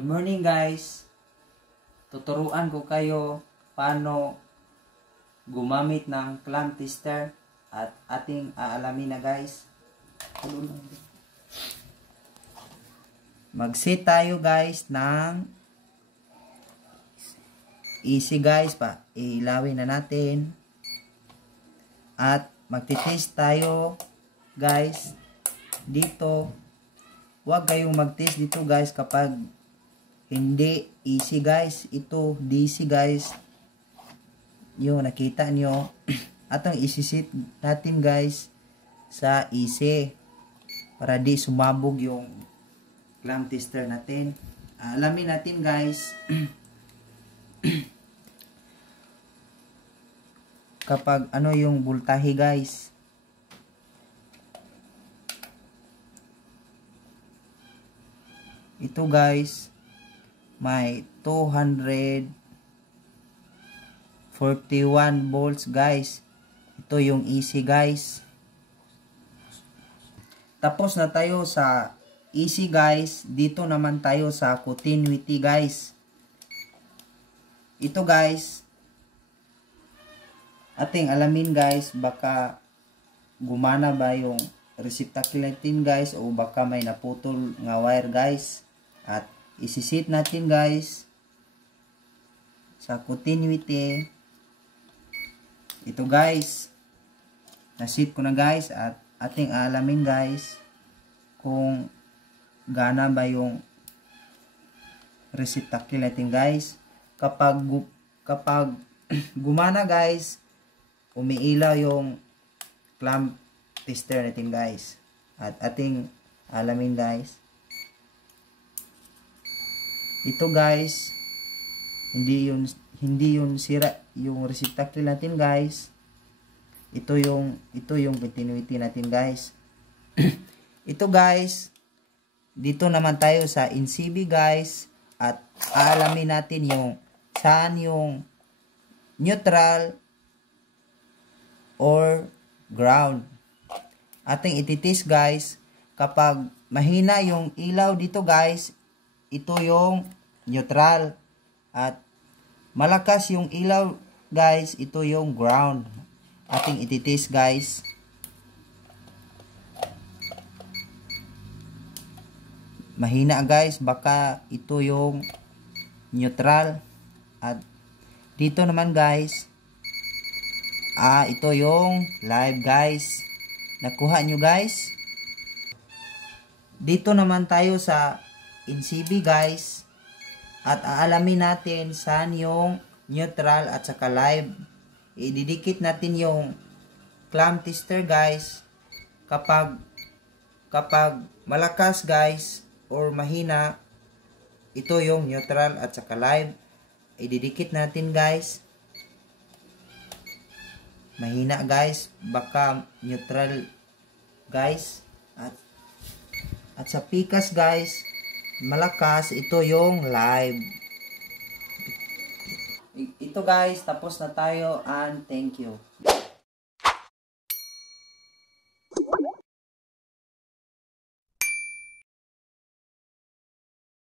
Good morning guys. Tuturuan ko kayo paano gumamit ng clamp tester at ating aalamin na guys. Mag-set tayo guys ng easy guys pa. Ilawin na natin. At magti-test tayo guys dito. Huwag kayong mag-test dito guys kapag hindi easy guys. Ito DC guys. Yung nakita nyo. Atong isi-set natin guys sa easy para di sumabog yung clamp tester natin. Alamin natin guys kapag ano yung voltahe guys. Ito guys may 241 volts guys. Ito yung easy guys. Tapos na tayo sa easy guys. Dito naman tayo sa continuity guys. Ito guys ating alamin guys, baka gumana ba yung receptacle natin guys o baka may naputol nga wire guys. At isi-set natin guys sa continuity. Ito guys, na-set ko na guys at ating alamin guys kung gana ba yung receptacle natin guys. Kapag gumana guys, umiilaw yung clamp tester natin guys. At ating alamin guys. Ito guys, hindi yun sira yung receptacle natin guys. Ito yung continuity natin guys. Ito guys, dito naman tayo sa NCB guys at aalamin natin yung saan yung neutral or ground. Ating ititis guys, kapag mahina yung ilaw dito guys, ito yung neutral. At malakas yung ilaw guys, ito yung ground. Ating ititis guys. Mahina guys, baka ito yung neutral. At dito naman guys, ito yung live guys. Nakuha nyo guys. Dito naman tayo sa NCB guys at aalamin natin saan yung neutral at saka live. Ididikit natin yung clamp tester guys. Kapag malakas guys or mahina, ito yung neutral at saka live. Ididikit natin guys. Mahina guys, baka neutral guys. At sa pikas guys, malakas, ito yung live. Ito guys, tapos na tayo and thank you.